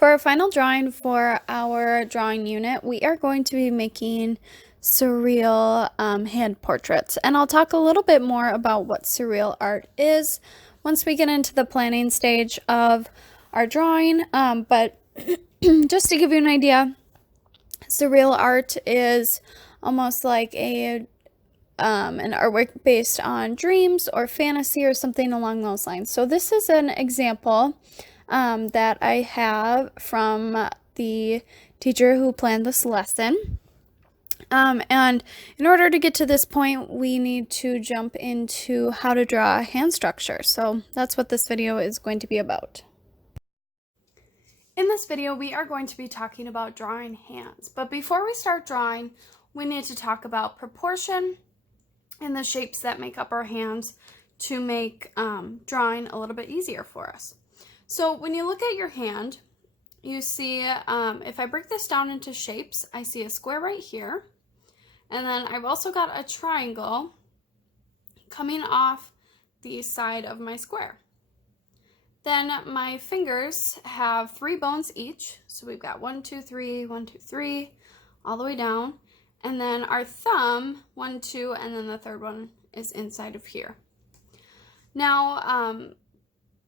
For our final drawing for our drawing unit, we are going to be making surreal hand portraits. And I'll talk a little bit more about what surreal art is once we get into the planning stage of our drawing. But just to give you an idea, surreal art is almost like an artwork based on dreams or fantasy or something along those lines. So this is an example that I have from the teacher who planned this lesson. And in order to get to this point, we need to jump into how to draw a hand structure. So that's what this video is going to be about. In this video, we are going to be talking about drawing hands. But before we start drawing, we need to talk about proportion and the shapes that make up our hands to make drawing a little bit easier for us. So when you look at your hand, you see, if I break this down into shapes, I see a square right here. And then I've also got a triangle coming off the side of my square. Then my fingers have 3 bones each. So we've got 1, 2, 3, 1, 2, 3, all the way down. And then our thumb, 1, 2, and then the third one is inside of here. Now,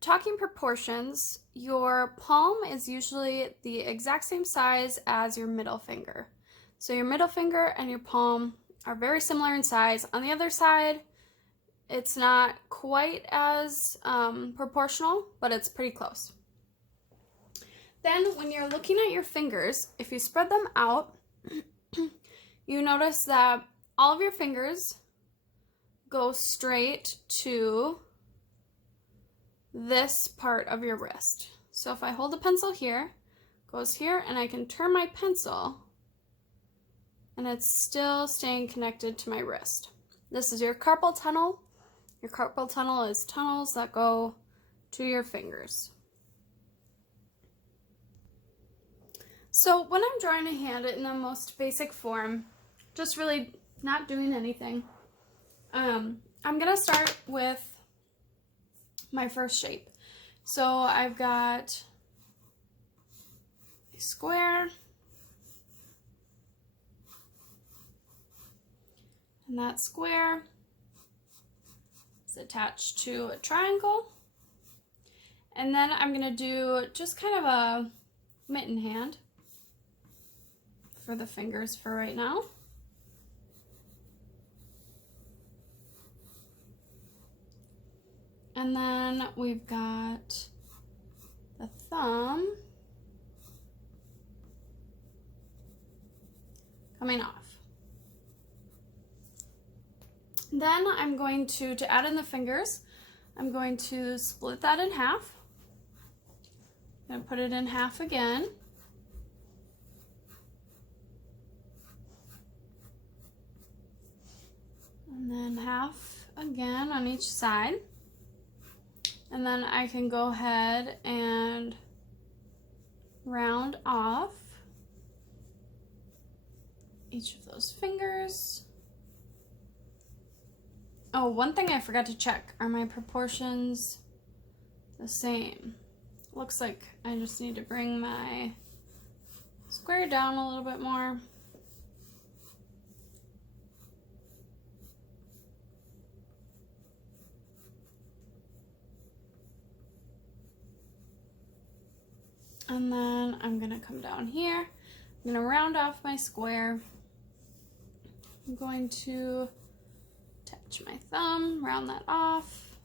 talking proportions, your palm is usually the exact same size as your middle finger. So your middle finger and your palm are very similar in size. On the other side, it's not quite as proportional, but it's pretty close. Then when you're looking at your fingers, if you spread them out, you notice that all of your fingers go straight to this part of your wrist. So if I hold the pencil here, it goes here, and I can turn my pencil, and it's still staying connected to my wrist. This is your carpal tunnel. Your carpal tunnel is tunnels that go to your fingers. So when I'm drawing a hand in the most basic form, just really not doing anything, I'm gonna start with my first shape. So I've got a square, and that square is attached to a triangle. And then I'm gonna do just kind of a mitten hand for the fingers for right now. And then we've got the thumb coming off. Then I'm going to add in the fingers, I'm going to split that in half. I'm going to put it in half again. And then half again on each side. And then I can go ahead and round off each of those fingers. Oh, one thing I forgot to check, are my proportions the same? Looks like I just need to bring my square down a little bit more. And then I'm gonna come down here. I'm gonna round off my square. I'm going to attach my thumb, round that off.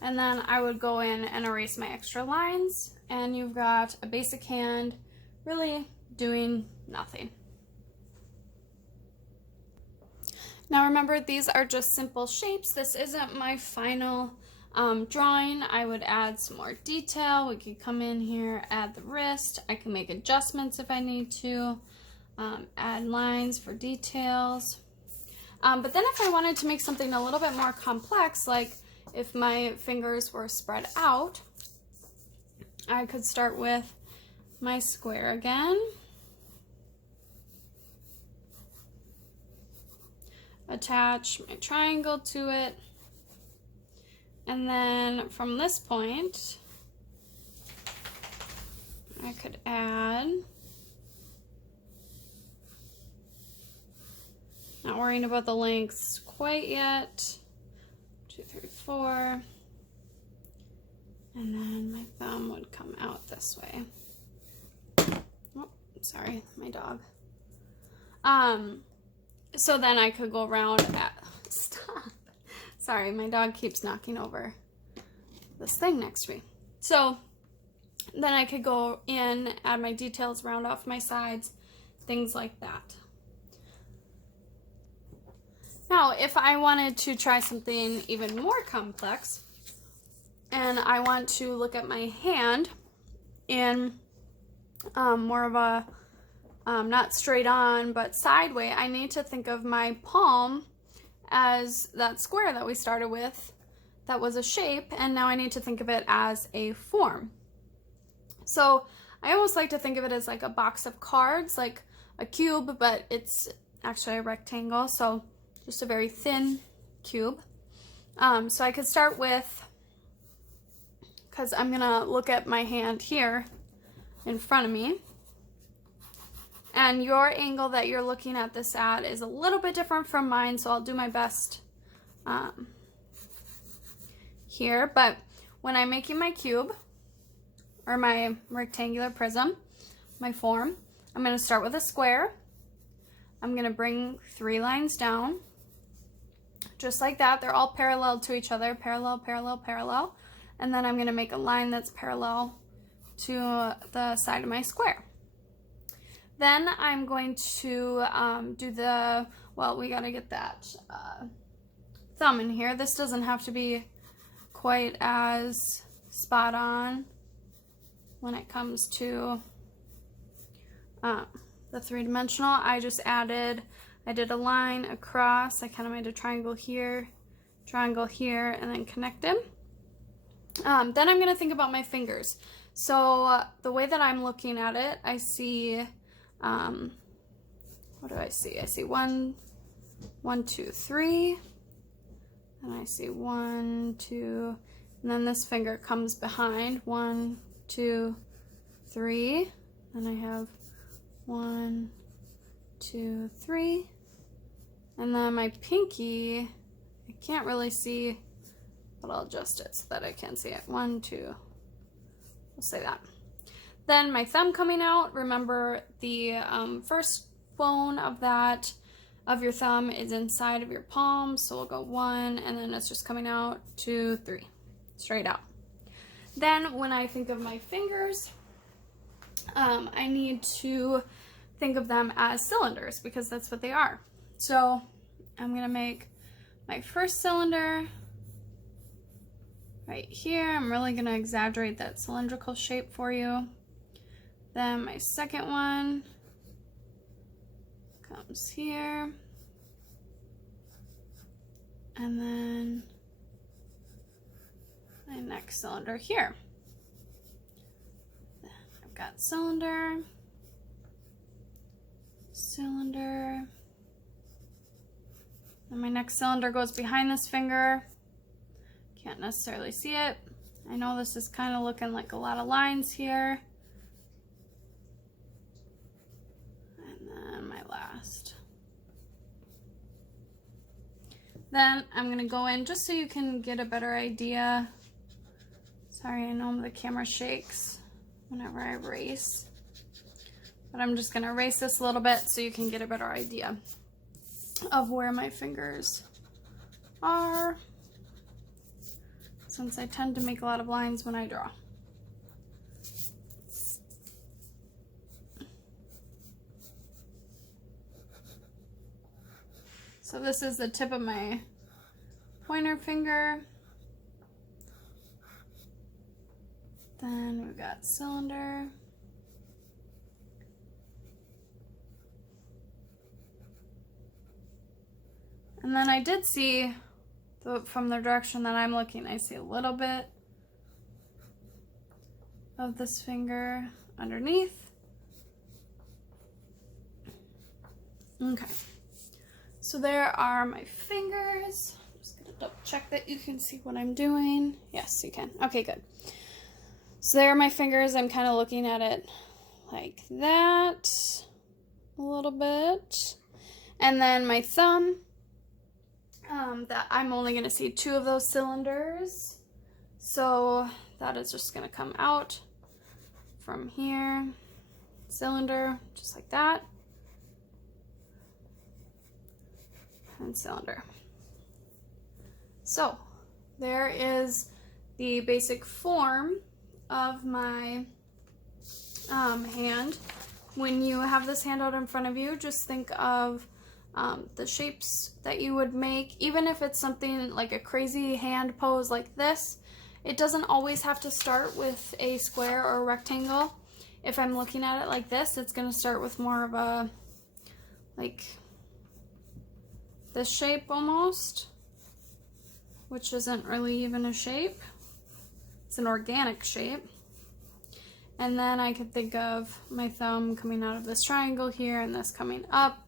And then I would go in and erase my extra lines, and you've got a basic hand really doing nothing. Now remember, these are just simple shapes. This isn't my final drawing. I would add some more detail. We could come in here, add the wrist. I can make adjustments if I need to, add lines for details. But then if I wanted to make something a little bit more complex, like if my fingers were spread out, I could start with my square again. Attach my triangle to it. And then from this point, I could add, not worrying about the lengths quite yet, 2, 3, 4, and then my thumb would come out this way. Oh, sorry, my dog. So then I could go around at, stop. Sorry, my dog keeps knocking over this thing next to me. So then I could go in, add my details, round off my sides, things like that. Now, if I wanted to try something even more complex, and I want to look at my hand in more of a, not straight on, but sideways, I need to think of my palm as that square that we started with that was a shape, and now I need to think of it as a form. So I almost like to think of it as like a box of cards, like a cube, but it's actually a rectangle, so just a very thin cube. So I could start with, because I'm gonna look at my hand here in front of me, and your angle that you're looking at this at is a little bit different from mine, so I'll do my best here. But when I'm making my cube, or my rectangular prism, my form, I'm going to start with a square. I'm going to bring 3 lines down, just like that. They're all parallel to each other, parallel, parallel, parallel. And then I'm going to make a line that's parallel to the side of my square. Then I'm going to do the, well, we got to get that thumb in here. This doesn't have to be quite as spot on when it comes to the 3-dimensional. I did a line across. I kind of made a triangle here, and then connect them. Then I'm going to think about my fingers. So the way that I'm looking at it, I see, what do I see? I see 1, 2, 3, and I see 1, 2, and then this finger comes behind, 1, 2, 3, and I have 1, 2, 3, and then my pinky, I can't really see, but I'll adjust it so that I can see it. 1, 2, we'll say that. Then my thumb coming out, remember the first bone of your thumb is inside of your palm, so we'll go 1, and then it's just coming out, 2, 3, straight out. Then when I think of my fingers, I need to think of them as cylinders, because that's what they are. So I'm gonna make my first cylinder right here. I'm really gonna exaggerate that cylindrical shape for you. Then my second one comes here, and then my next cylinder here. I've got cylinder, cylinder, and my next cylinder goes behind this finger. Can't necessarily see it. I know this is kind of looking like a lot of lines here. And then my last. Then I'm gonna go in just so you can get a better idea. Sorry, I know the camera shakes whenever I erase, but I'm just gonna erase this a little bit so you can get a better idea of where my fingers are, since I tend to make a lot of lines when I draw. So this is the tip of my pointer finger. Then we've got cylinder. And then I did see, from the direction that I'm looking, I see a little bit of this finger underneath. Okay, so there are my fingers. I'm just gonna double check that you can see what I'm doing. Yes, you can. Okay, good. So there are my fingers. I'm kind of looking at it like that a little bit. And then my thumb, that I'm only going to see 2 of those cylinders. So that is just going to come out from here. Cylinder, just like that. And cylinder. So there is the basic form of my hand. When you have this handout in front of you, just think of the shapes that you would make. Even if it's something like a crazy hand pose like this, it doesn't always have to start with a square or a rectangle. If I'm looking at it like this, it's going to start with more of a, like, this shape almost, which isn't really even a shape. It's an organic shape. And then I could think of my thumb coming out of this triangle here and this coming up.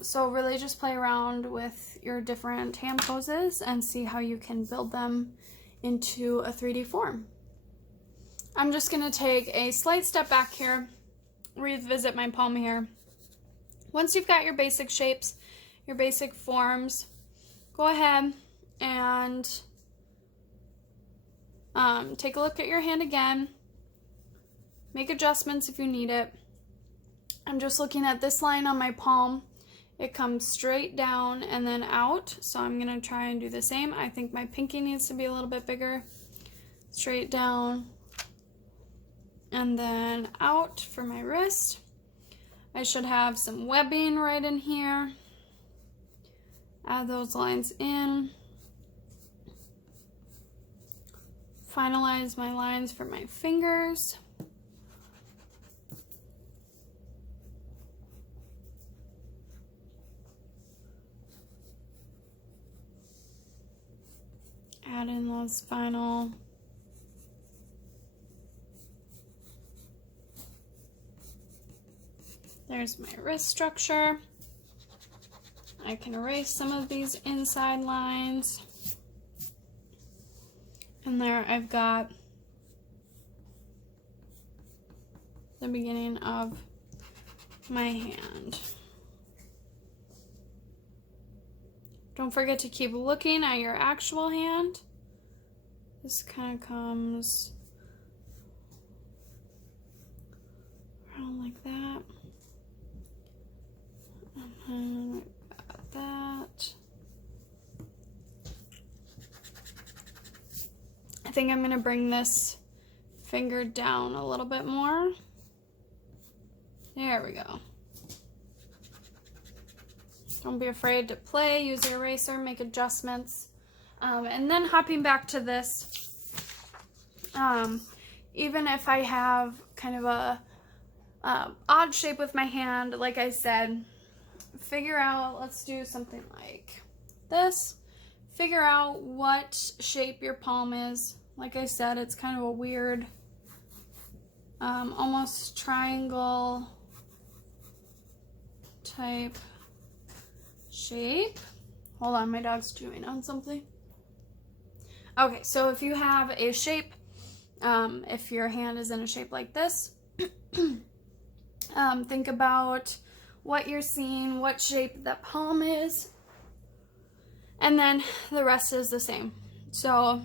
So really just play around with your different hand poses and see how you can build them into a 3D form. I'm just going to take a slight step back here, revisit my palm here. Once you've got your basic shapes, your basic forms, go ahead and take a look at your hand again. Make adjustments if you need it. I'm just looking at this line on my palm. It comes straight down and then out. So I'm going to try and do the same. I think my pinky needs to be a little bit bigger. Straight down and then out for my wrist. I should have some webbing right in here. Add those lines in. Finalize my lines for my fingers. Add in those final there's my wrist structure. I can erase some of these inside lines. And there I've got the beginning of my hand. Don't forget to keep looking at your actual hand. This kind of comes around like that. And then got that. I think I'm going to bring this finger down a little bit more. There we go. Don't be afraid to play, use your eraser, make adjustments. And then hopping back to this, even if I have kind of a odd shape with my hand, like I said, figure out, let's do something like this. Figure out what shape your palm is. Like I said, it's kind of a weird, almost triangle type shape. Hold on, my dog's chewing on something. Okay, so if you have a shape, if your hand is in a shape like this, think about what you're seeing, what shape that palm is, and then the rest is the same. So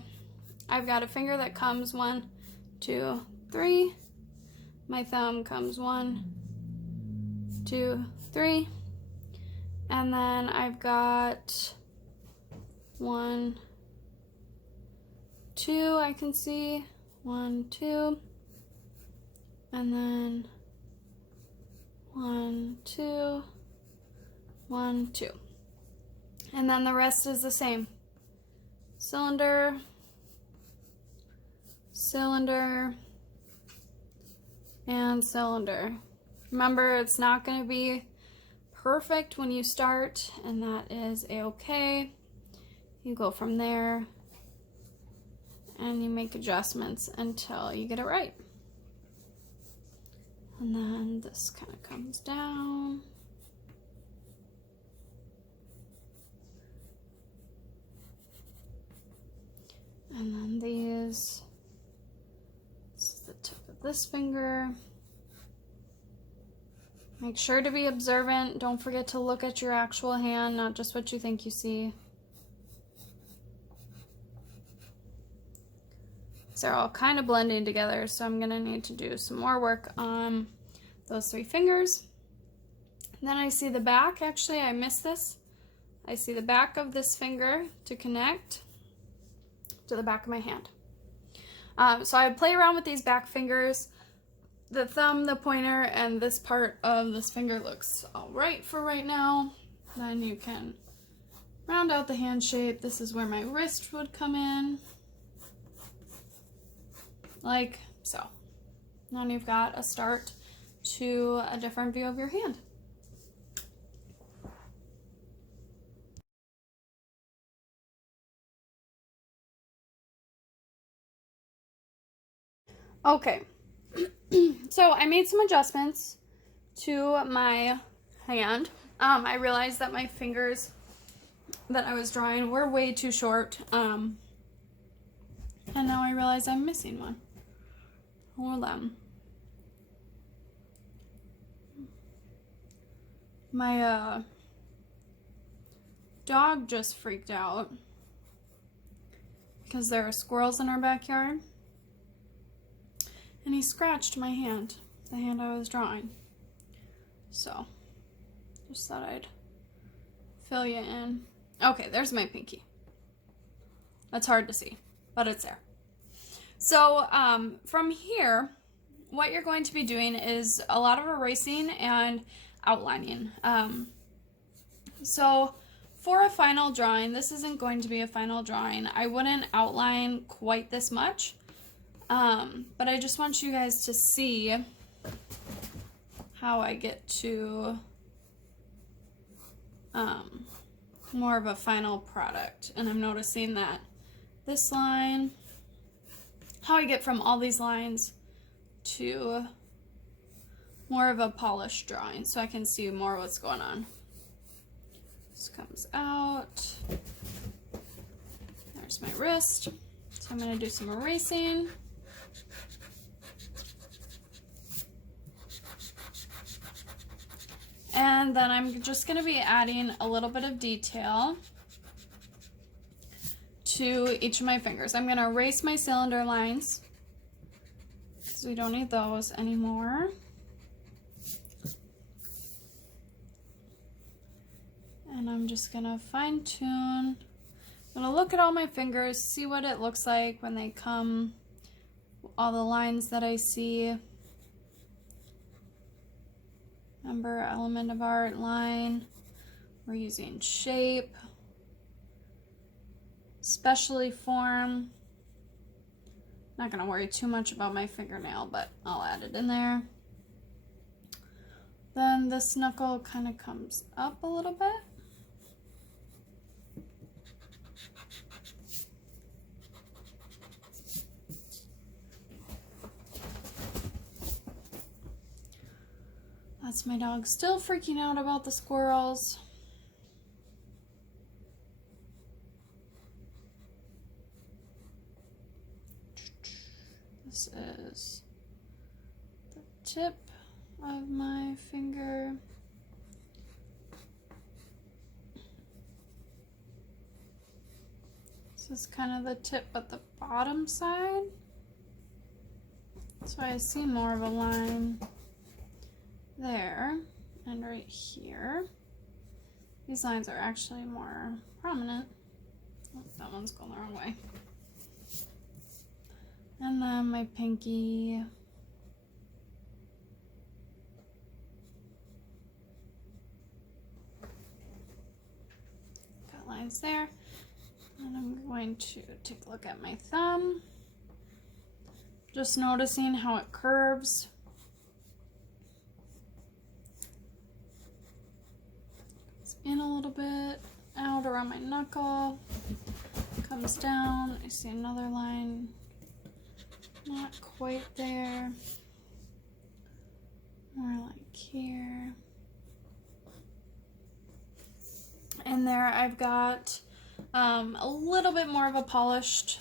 I've got a finger that comes 1, 2, 3. My thumb comes 1, 2, 3. And then I've got 1, 2, I can see 1, 2, and then 1, 2, 1, 2. And then the rest is the same. Cylinder, cylinder, and cylinder. Remember, it's not going to be perfect when you start, and that is a-okay. You go from there and you make adjustments until you get it right. And then this kind of comes down. And then these, this is the tip of this finger. Make sure to be observant. Don't forget to look at your actual hand, not just what you think you see. They're all kind of blending together, so I'm gonna need to do some more work on those 3 fingers. And then I see the back. Actually, I missed this. I see the back of this finger to connect to the back of my hand. So I play around with these back fingers. The thumb, the pointer, and this part of this finger looks all right for right now. Then you can round out the hand shape. This is where my wrist would come in, like so. Now you've got a start to a different view of your hand. Okay, so I made some adjustments to my hand. I realized that my fingers that I was drawing were way too short, and now I realize I'm missing one. Hold on. My dog just freaked out because there are squirrels in our backyard, and he scratched my hand, the hand I was drawing. So just thought I'd fill you in. Okay, there's my pinky. That's hard to see, but it's there. So from here, what you're going to be doing is a lot of erasing and outlining. So for a final drawing, this isn't going to be a final drawing. I wouldn't outline quite this much, but I just want you guys to see how I get to more of a final product. And I'm noticing that this line, how I get from all these lines to more of a polished drawing, so I can see more what's going on. This comes out. There's my wrist. So I'm going to do some erasing. And then I'm just going to be adding a little bit of detail to each of my fingers. I'm going to erase my cylinder lines because we don't need those anymore. And I'm just going to fine tune. I'm going to look at all my fingers, see what it looks like when they come, all the lines that I see. Remember, element of art, line. We're using shape, specially form. Not gonna worry too much about my fingernail, but I'll add it in there. Then this knuckle kind of comes up a little bit. That's my dog still freaking out about the squirrels. This is the tip of my finger. This is kind of the tip at the bottom side. So I see more of a line there and right here. These lines are actually more prominent. Oh, that one's going the wrong way. And then my pinky. Got lines there. And I'm going to take a look at my thumb. Just noticing how it curves. In a little bit, out around my knuckle, comes down. I see another line, not quite there, more like here. And there I've got a little bit more of a polished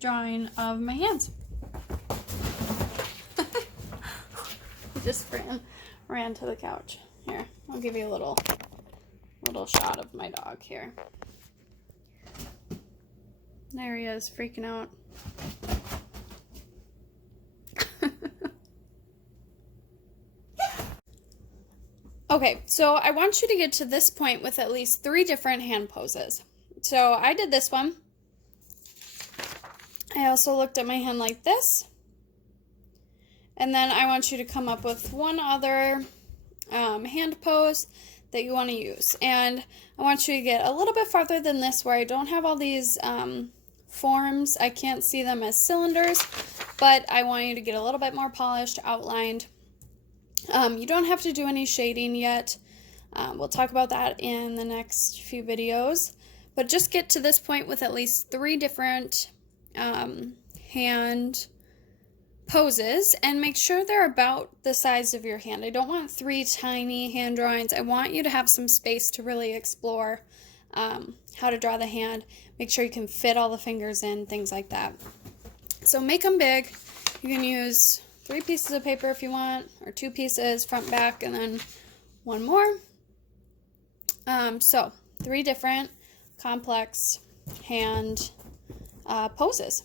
drawing of my hands. Just ran to the couch. Here, I'll give you a little shot of my dog here. There he is, freaking out. Okay, so I want you to get to this point with at least 3 different hand poses. So I did this one. I also looked at my hand like this. And then I want you to come up with one other hand pose that you want to use. And I want you to get a little bit farther than this where I don't have all these forms. I can't see them as cylinders, but I want you to get a little bit more polished, outlined. You don't have to do any shading yet. We'll talk about that in the next few videos. But just get to this point with at least 3 different hand poses and make sure they're about the size of your hand. I don't want 3 tiny hand drawings. I want you to have some space to really explore how to draw the hand. Make sure you can fit all the fingers in, things like that. So make them big. You can use 3 pieces of paper if you want, or 2 pieces, front, back, and then 1 more. So 3 different complex hand poses.